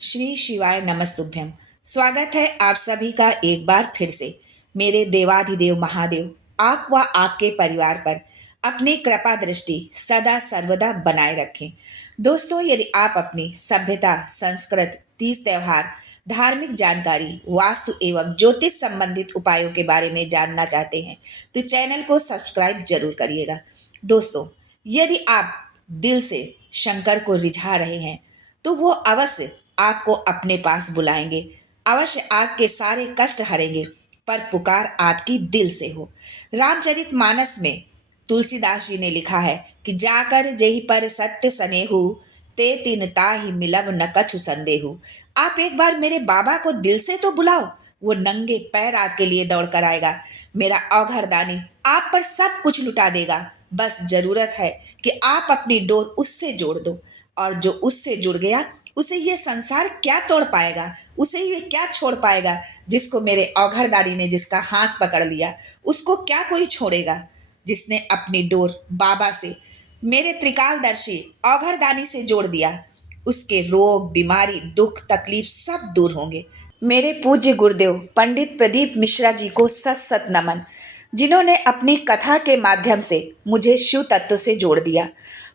श्री शिवाय नमस्तुभ्यम। स्वागत है आप सभी का एक बार फिर से। मेरे देवाधिदेव महादेव आप व आपके परिवार पर अपनी कृपा दृष्टि सदा सर्वदा बनाए रखें। दोस्तों, यदि आप अपनी सभ्यता, संस्कृत, तीज त्योहार, धार्मिक जानकारी, वास्तु एवं ज्योतिष संबंधित उपायों के बारे में जानना चाहते हैं तो चैनल को सब्सक्राइब जरूर करिएगा। दोस्तों, यदि आप दिल से शंकर को रिझा रहे हैं तो वो अवश्य आपको अपने पास बुलाएंगे, अवश्य आपके सारे कष्ट हरेंगे, पर पुकार आपकी दिल से हो। रामचरितमानस में तुलसीदास जी ने लिखा है कि जाकर जेहि पर सत्य सनेहु, ते तिन ताहि मिलब न कछु संदेहु। आप एक बार मेरे बाबा को दिल से तो बुलाओ, वो नंगे पैर आपके लिए दौड़ कर आएगा। मेरा औघरदानी आप पर सब कुछ लुटा देगा। बस जरूरत है कि आप अपनी डोर उससे जोड़ दो, और जो उससे जुड़ गया उसे ये संसार क्या तोड़ पाएगा, उसे ये क्या छोड़ पाएगा। जिसको मेरे औघरदारी ने जिसका हाथ पकड़ लिया उसको क्या कोई छोड़ेगा। जिसने अपनी डोर बाबा से, मेरे त्रिकालदर्शी औघरदानी से जोड़ दिया, उसके रोग, बीमारी, दुख, तकलीफ सब दूर होंगे। मेरे पूज्य गुरुदेव पंडित प्रदीप मिश्रा जी को सत सत नमन, जिन्होंने अपनी कथा के माध्यम से मुझे शिव तत्व से जोड़ दिया।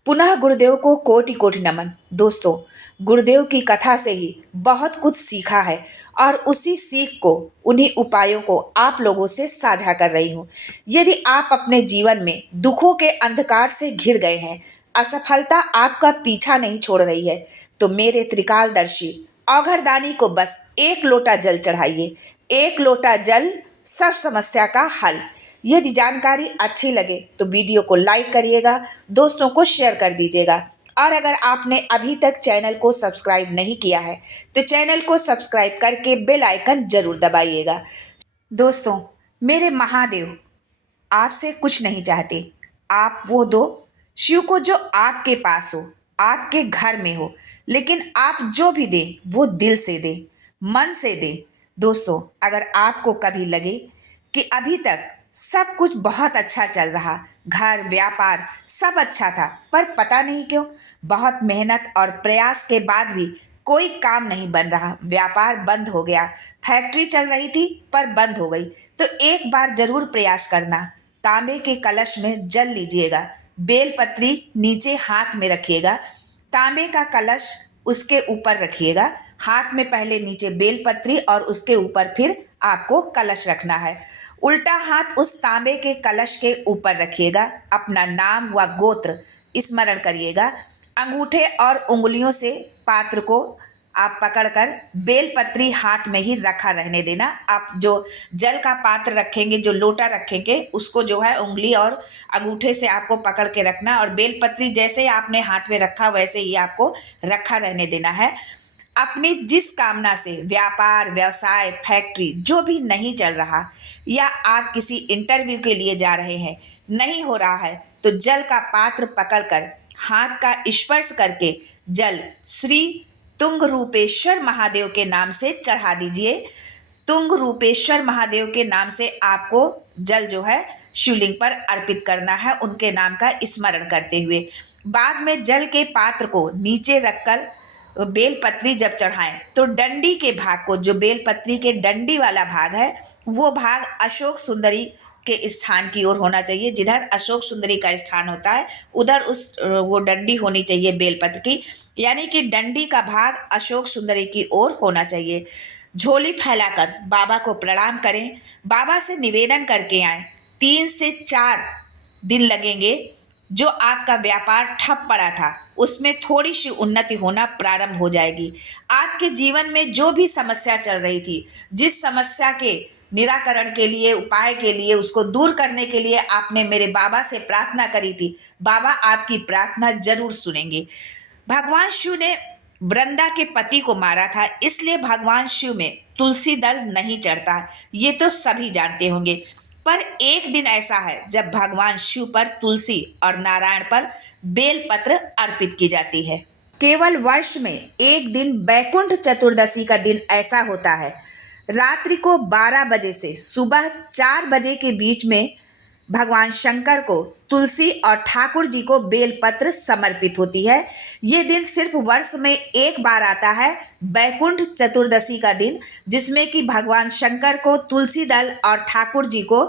पुनः गुरुदेव को कोटि कोटि नमन। दोस्तों, गुरुदेव की कथा से ही बहुत कुछ सीखा है और उसी सीख को, उन्हीं उपायों को आप लोगों से साझा कर रही हूँ। यदि आप अपने जीवन में दुखों के अंधकार से घिर गए हैं, असफलता आपका पीछा नहीं छोड़ रही है, तो मेरे त्रिकालदर्शी औघरदानी को बस एक लोटा जल चढ़ाइए। एक लोटा जल, सब समस्या का हल। यदि जानकारी अच्छी लगे तो वीडियो को लाइक करिएगा, दोस्तों को शेयर कर दीजिएगा, और अगर आपने अभी तक चैनल को सब्सक्राइब नहीं किया है तो चैनल को सब्सक्राइब करके बेल आइकन जरूर दबाइएगा। दोस्तों, मेरे महादेव आपसे कुछ नहीं चाहते। आप वो दो शिव को जो आपके पास हो, आपके घर में हो, लेकिन आप जो भी दें वो दिल से दें, मन से दें। दोस्तों, अगर आपको कभी लगे कि अभी तक सब कुछ बहुत अच्छा चल रहा, घर, व्यापार सब अच्छा था, पर पता नहीं क्यों बहुत मेहनत और प्रयास के बाद भी कोई काम नहीं बन रहा, व्यापार बंद हो गया, फैक्ट्री चल रही थी पर बंद हो गई, तो एक बार जरूर प्रयास करना। तांबे के कलश में जल लीजिएगा, बेलपत्री नीचे हाथ में रखिएगा, तांबे का कलश उसके ऊपर रखिएगा, हाथ में पहले नीचे बेलपत्री और उसके ऊपर फिर आपको कलश रखना है। उल्टा हाथ उस तांबे के कलश के ऊपर रखिएगा, अपना नाम व गोत्र स्मरण करिएगा। अंगूठे और उंगलियों से पात्र को आप पकड़कर बेलपत्री हाथ में ही रखा रहने देना। आप जो जल का पात्र रखेंगे, जो लोटा रखेंगे, उसको जो है उंगली और अंगूठे से आपको पकड़ के रखना, और बेलपत्री जैसे ही आपने हाथ में रखा वैसे ही आपको रखा रहने देना है। अपनी जिस कामना से व्यापार, व्यवसाय, फैक्ट्री जो भी नहीं चल रहा, या आप किसी इंटरव्यू के लिए जा रहे हैं, नहीं हो रहा है, तो जल का पात्र पकड़कर हाथ का स्पर्श करके जल श्री तुंग रूपेश्वर महादेव के नाम से चढ़ा दीजिए। तुंग रूपेश्वर महादेव के नाम से आपको जल जो है शिवलिंग पर अर्पित करना है, उनके नाम का स्मरण करते हुए। बाद में जल के पात्र को नीचे रखकर बेलपत्री जब चढ़ाएं तो डंडी के भाग को, जो बेलपत्री के डंडी वाला भाग है, वो भाग अशोक सुंदरी के स्थान की ओर होना चाहिए। जिधर अशोक सुंदरी का स्थान होता है उधर वो डंडी होनी चाहिए बेलपत्र की, यानी कि डंडी का भाग अशोक सुंदरी की ओर होना चाहिए। झोली फैलाकर बाबा को प्रणाम करें, बाबा से निवेदन करके आए। 3 से 4 दिन लगेंगे। जो आपका व्यापार ठप पड़ा था उसमें थोड़ी सी उन्नति होना प्रारंभ हो जाएगी। आपके जीवन में जो भी समस्या चल रही थी, जिस समस्या के निराकरण के लिए, उपाय के लिए, उसको दूर करने के लिए आपने मेरे बाबा से प्रार्थना करी थी, बाबा आपकी प्रार्थना जरूर सुनेंगे। भगवान शिव ने वृंदा के पति को मारा था, इसलिए भगवान शिव में तुलसी दल नहीं चढ़ता, ये तो सभी जानते होंगे। पर एक दिन ऐसा है जब भगवान शिव पर तुलसी और नारायण पर बेलपत्र अर्पित की जाती है। केवल वर्ष में एक दिन बैकुंठ चतुर्दशी का दिन ऐसा होता है। रात्रि को 12 बजे से सुबह 4 बजे के बीच में भगवान शंकर को तुलसी और ठाकुर जी को बेलपत्र समर्पित होती है। ये दिन सिर्फ वर्ष में एक बार आता है, बैकुंठ चतुर्दशी का दिन, जिसमें कि भगवान शंकर को तुलसी दल और ठाकुर जी को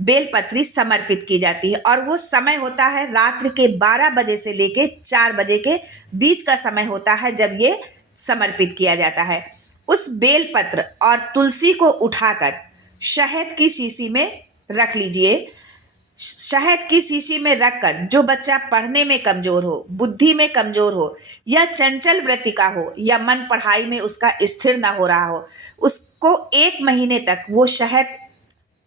बेलपत्री समर्पित की जाती है। और वो समय होता है रात्रि के 12 बजे से लेके 4 बजे के बीच का समय होता है जब ये समर्पित किया जाता है। उस बेलपत्र और तुलसी को उठाकर शहद की शीशी में रख लीजिए। शहद की शीशी में रखकर जो बच्चा पढ़ने में कमजोर हो, बुद्धि में कमजोर हो, या चंचल वृत्ति का हो, या मन पढ़ाई में उसका स्थिर ना हो रहा हो, उसको 1 महीने तक वो शहद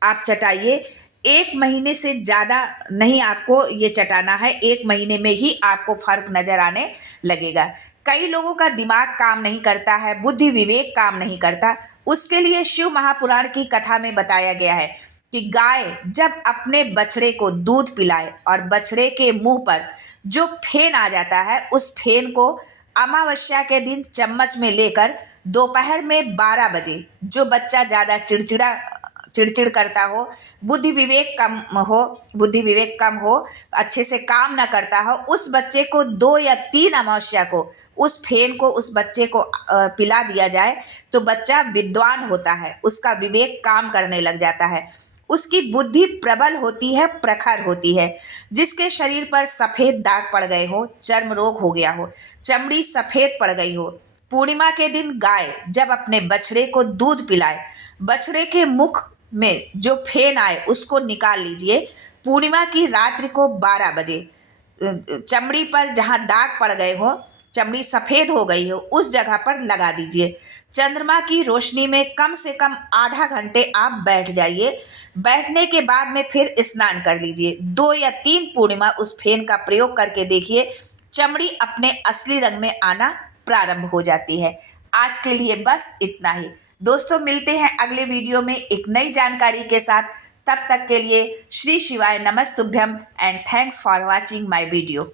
आप चटाइए। 1 महीने से ज़्यादा नहीं आपको ये चटाना है, 1 महीने में ही आपको फर्क नजर आने लगेगा। कई लोगों का दिमाग काम नहीं करता है, बुद्धि विवेक काम नहीं करता। उसके लिए शिव महापुराण की कथा में बताया गया है कि गाय जब अपने बछड़े को दूध पिलाए और बछड़े के मुंह पर जो फेन आ जाता है, उस फेन को अमावस्या के दिन चम्मच में लेकर दोपहर में 12 बजे, जो बच्चा ज़्यादा चिड़चिड़ करता हो, बुद्धि विवेक कम हो, अच्छे से काम ना करता हो, उस बच्चे को 2 या 3 अमावस्या को उस फेन को उस बच्चे को पिला दिया जाए तो बच्चा विद्वान होता है, उसका विवेक काम करने लग जाता है, उसकी बुद्धि प्रबल होती है, प्रखर होती है। जिसके शरीर पर सफ़ेद दाग पड़ गए हो, चर्म रोग हो गया हो, चमड़ी सफ़ेद पड़ गई हो, पूर्णिमा के दिन गाय जब अपने बछड़े को दूध पिलाए, बछड़े के मुख में जो फेन आए उसको निकाल लीजिए। पूर्णिमा की रात्रि को 12 बजे चमड़ी पर जहाँ दाग पड़ गए हो, चमड़ी सफ़ेद हो गई हो, उस जगह पर लगा दीजिए। चंद्रमा की रोशनी में कम से कम आधा घंटे आप बैठ जाइए। बैठने के बाद में फिर स्नान कर लीजिए। 2 या 3 पूर्णिमा उस फेन का प्रयोग करके देखिए, चमड़ी अपने असली रंग में आना प्रारंभ हो जाती है। आज के लिए बस इतना ही दोस्तों, मिलते हैं अगले वीडियो में एक नई जानकारी के साथ। तब तक के लिए श्री शिवाय नमस्तुभ्यम and thanks for watching my video.